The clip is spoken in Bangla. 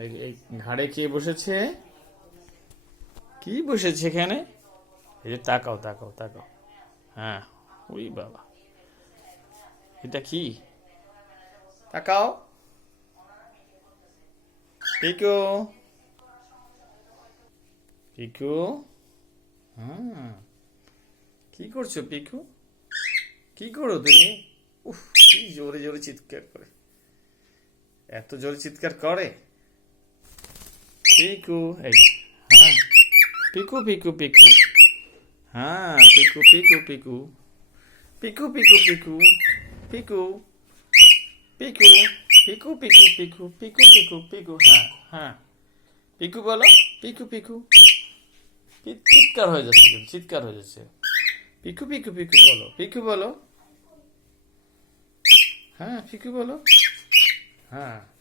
এই ঘাড়ে কে বসেছে? কি বসেছে এখানে? এই যে তাকাও তাকাও তাকাও। হ্যাঁ, ওই বাবা, এটা কি? তাকাও। পিকু, পিকু। হ্যাঁ, কি করছো পিকু? কি করো তুমি? উফ, কি জোরে জোরে চিৎকার করে! এত জোরে চিৎকার করে পিকু? এই, হ্যাঁ, পিকু পিকু পিকু। হ্যাঁ, পিকু পিকু পিকু। পিকু পিকু পিকু। পিকু পিকু পিকু পিকু পিকু পিকু পিকু পিকু। হ্যাঁ, হ্যাঁ, পিকু বলো। পিকু পিকু। চিৎকার হয়ে যাচ্ছে, কিন্তু চিৎকার হয়ে যাচ্ছে। পিকু পিকু পিকু বলো, পিকু বলো। হ্যাঁ, পিকু বলো। হ্যাঁ।